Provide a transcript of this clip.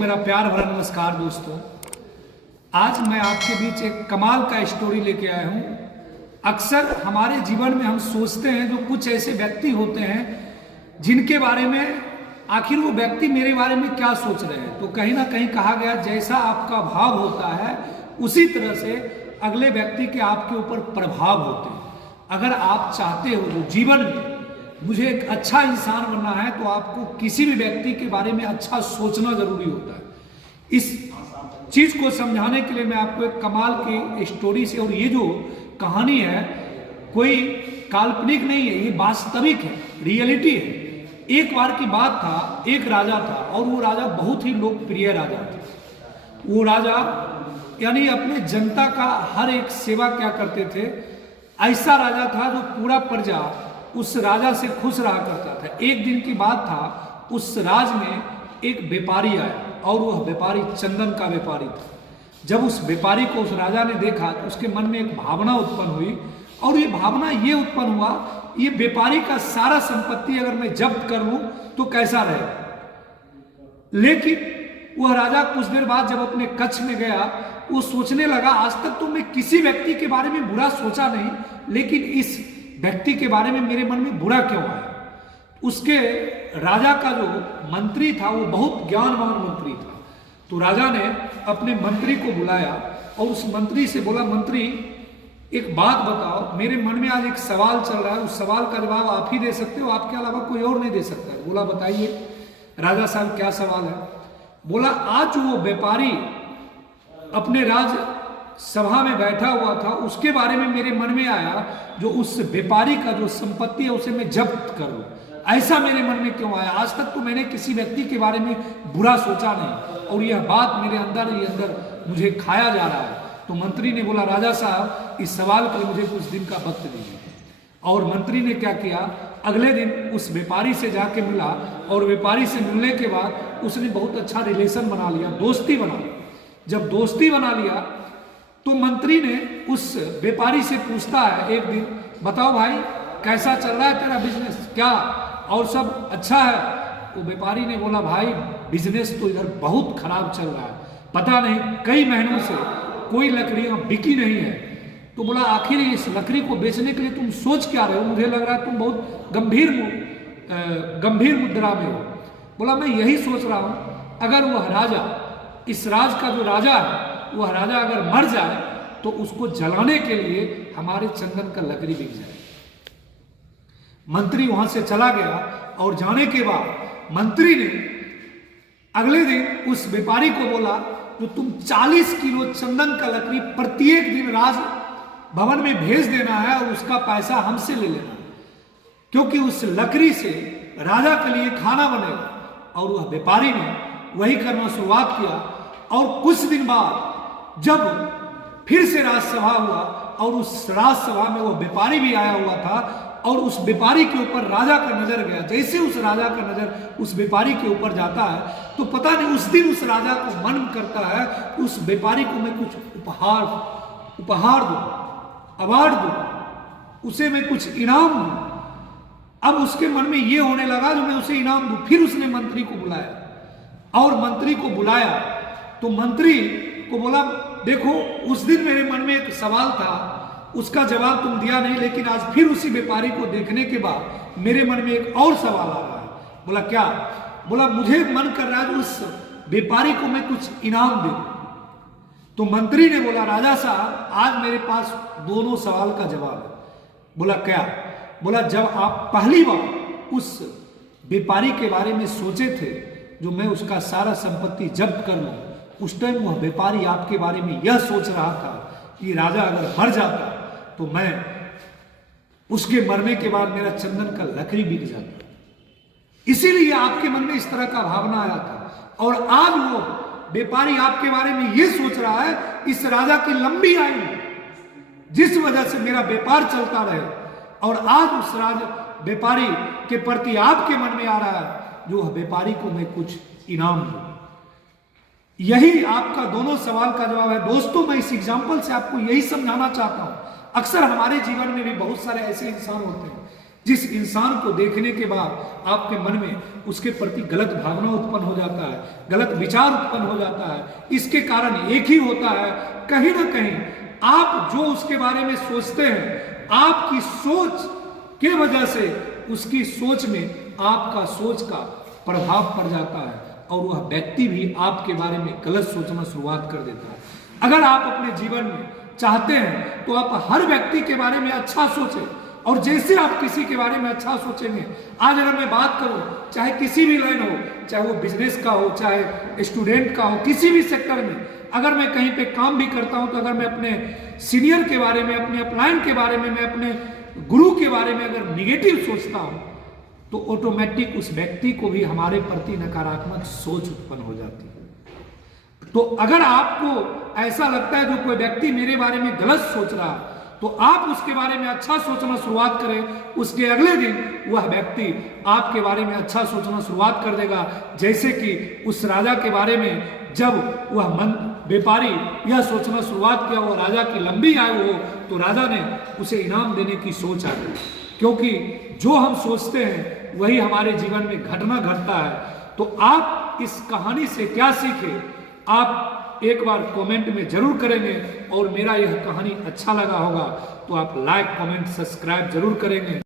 मेरा प्यार भरा नमस्कार दोस्तों। आज मैं आपके बीच एक कमाल का स्टोरी लेके आया हूँ। अक्सर हमारे जीवन में हम सोचते हैं जो कुछ ऐसे व्यक्ति होते हैं जिनके बारे में आखिर वो व्यक्ति मेरे बारे में क्या सोच रहे हैं। तो कहीं ना कहीं कहा गया जैसा आपका भाव होता है उसी तरह से अगले व्यक्ति के आपके ऊपर प्रभाव होते हैं। अगर आप चाहते हो जो जीवन में मुझे एक अच्छा इंसान बनना है तो आपको किसी भी व्यक्ति के बारे में अच्छा सोचना जरूरी होता है। इस चीज को समझाने के लिए मैं आपको एक कमाल की स्टोरी से, और ये जो कहानी है कोई काल्पनिक नहीं है, ये वास्तविक है, रियलिटी है। एक बार की बात था, एक राजा था और वो राजा बहुत ही लोकप्रिय राजा था। वो राजा यानी अपने जनता का हर एक सेवा क्या करते थे। ऐसा राजा था जो पूरा प्रजा उस राजा से खुश रहा करता था। एक दिन की बात था, उस राज में एक व्यापारी आया और वह व्यापारी चंदन का व्यापारी था। जब उस व्यापारी को उस राजा ने देखा तो उसके मन में एक भावना उत्पन्न हुई, और ये भावना ये उत्पन्न हुआ, ये व्यापारी का सारा संपत्ति अगर मैं जब्त कर लूं तो कैसा रहेगा। लेकिन वह राजा कुछ देर बाद जब अपने कक्ष में गया, वो सोचने लगा आज तक तो मैं किसी व्यक्ति के बारे में बुरा सोचा नहीं, लेकिन इस व्यक्ति के बारे में मेरे मन में बुरा क्यों आया। उसके राजा का जो मंत्री था वो बहुत ज्ञानवान मंत्री था। तो राजा ने अपने मंत्री को बुलाया और उस मंत्री से बोला, मंत्री एक बात बताओ, मेरे मन में आज एक सवाल चल रहा है, उस सवाल का जवाब आप ही दे सकते हो, आपके अलावा कोई और नहीं दे सकता है। बोला बताइए राजा साहब क्या सवाल है। बोला आज वो व्यापारी अपने राज सभा में बैठा हुआ था, उसके बारे में मेरे मन में आया जो उस व्यापारी का जो संपत्ति है उसे मैं जब्त करूं। ऐसा मेरे मन में क्यों आया, आज तक तो मैंने किसी व्यक्ति के बारे में बुरा सोचा नहीं, और यह बात मेरे अंदर ही अंदर मुझे खाया जा रहा है। तो मंत्री ने बोला राजा साहब इस सवाल के लिए मुझे कुछ दिन का वक्त दीजिए। और मंत्री ने क्या किया, अगले दिन उस व्यापारी से जाके मिला, और व्यापारी से मिलने के बाद उसने बहुत अच्छा रिलेशन बना लिया, दोस्ती बना ली। जब दोस्ती बना लिया तो मंत्री ने उस व्यापारी से पूछता है एक दिन, बताओ भाई कैसा चल रहा है तेरा बिजनेस, क्या और सब अच्छा है। तो व्यापारी ने बोला भाई बिजनेस तो इधर बहुत खराब चल रहा है, पता नहीं कई महीनों से कोई लकड़ियां बिकी नहीं है। तो बोला आखिर इस लकड़ी को बेचने के लिए तुम सोच क्या रहे हो, मुझे लग रहा है तुम बहुत गंभीर मुद्रा में हो। बोला मैं यही सोच रहा हूं अगर वह राजा, इस राज का जो राजा है वह राजा अगर मर जाए तो उसको जलाने के लिए हमारे चंदन का लकड़ी बिक जाए। मंत्री वहां से चला गया, और जाने के बाद मंत्री ने अगले दिन उस व्यापारी को बोला जो तुम 40 किलो चंदन का लकड़ी प्रत्येक दिन राज भवन में भेज देना है और उसका पैसा हमसे ले लेना, क्योंकि उस लकड़ी से राजा के लिए खाना बनेगा। और वह व्यापारी ने वही करना शुरुआत किया, और कुछ दिन बाद जब फिर से राजसभा हुआ और उस राजसभा में वो व्यापारी भी आया हुआ था, और उस व्यापारी के ऊपर राजा का नजर गया। जैसे उस राजा का नजर उस व्यापारी के ऊपर जाता है तो पता नहीं उस दिन उस राजा को मन करता है उस व्यापारी को मैं कुछ उपहार दूं, अवार्ड दूं, उसे मैं कुछ इनाम दूं। अब उसके मन में ये होने लगा जो मैं उसे इनाम दूं। फिर उसने मंत्री को बुलाया, और मंत्री को बुलाया तो मंत्री को बोला देखो उस दिन मेरे मन में एक सवाल था, उसका जवाब तुम दिया नहीं, लेकिन आज फिर उसी व्यापारी को देखने के बाद मेरे मन में एक और सवाल आ रहा है। बोला क्या। बोला मुझे मन कर रहा है उस व्यापारी को मैं कुछ इनाम दे दूं। तो मंत्री ने बोला राजा साहब आज मेरे पास दोनों सवाल का जवाब है। बोला क्या। बोला जब आप पहली बार उस व्यापारी के बारे में सोचे थे जो मैं उसका सारा संपत्ति जब्त कर लूं, उस टाइम वह व्यापारी आपके बारे में यह सोच रहा था कि राजा अगर मर जाता तो मैं उसके मरने के बाद मेरा चंदन का लकड़ी बिक जाता, इसीलिए आपके मन में इस तरह का भावना आया था। और आज वो व्यापारी आपके बारे में यह सोच रहा है इस राजा की लंबी आयु जिस वजह से मेरा व्यापार चलता रहे, और आज उस व्यापारी के प्रति आपके मन में आ रहा है जो व्यापारी को मैं कुछ इनाम दूं। यही आपका दोनों सवाल का जवाब है। दोस्तों मैं इस एग्जाम्पल से आपको यही समझाना चाहता हूं, अक्सर हमारे जीवन में भी बहुत सारे ऐसे इंसान होते हैं जिस इंसान को देखने के बाद आपके मन में उसके प्रति गलत भावना उत्पन्न हो जाता है, गलत विचार उत्पन्न हो जाता है, इसके कारण एक ही होता है, कहीं ना कहीं आप जो उसके बारे में सोचते हैं, आपकी सोच के वजह से उसकी सोच में आपका सोच का प्रभाव पड़ जाता है और वह व्यक्ति भी आपके बारे में गलत सोचना शुरुआत कर देता है। अगर आप अपने जीवन में चाहते हैं तो आप हर व्यक्ति के बारे में अच्छा सोचें, और जैसे आप किसी के बारे में अच्छा सोचेंगे, आज अगर मैं बात करूं, चाहे किसी भी लाइन हो, चाहे वो बिजनेस का हो, चाहे स्टूडेंट का हो, किसी भी सेक्टर में अगर मैं कहीं पे काम भी करता हूं, तो अगर मैं अपने सीनियर के बारे में, अपने अपलाइन के बारे में, मैं अपने गुरु के बारे में अगर निगेटिव सोचता हूं, तो ऑटोमेटिक उस व्यक्ति को भी हमारे प्रति नकारात्मक सोच उत्पन्न हो जाती है। तो अगर आपको ऐसा लगता है जो कोई व्यक्ति मेरे बारे में गलत सोच रहा है, तो आप उसके बारे में अच्छा सोचना शुरुआत करें, उसके अगले दिन वह व्यक्ति आपके बारे में अच्छा सोचना शुरुआत कर देगा। जैसे कि उस राजा के बारे में जब वह व्यापारी यह सोचना शुरुआत किया वो राजा की लंबी आयु हो, तो राजा ने उसे इनाम देने की सोच आ गई, क्योंकि जो हम सोचते हैं वही हमारे जीवन में घटना घटता है। तो आप इस कहानी से क्या सीखे, आप एक बार कमेंट में जरूर करेंगे, और मेरा यह कहानी अच्छा लगा होगा तो आप लाइक, कमेंट, सब्सक्राइब जरूर करेंगे।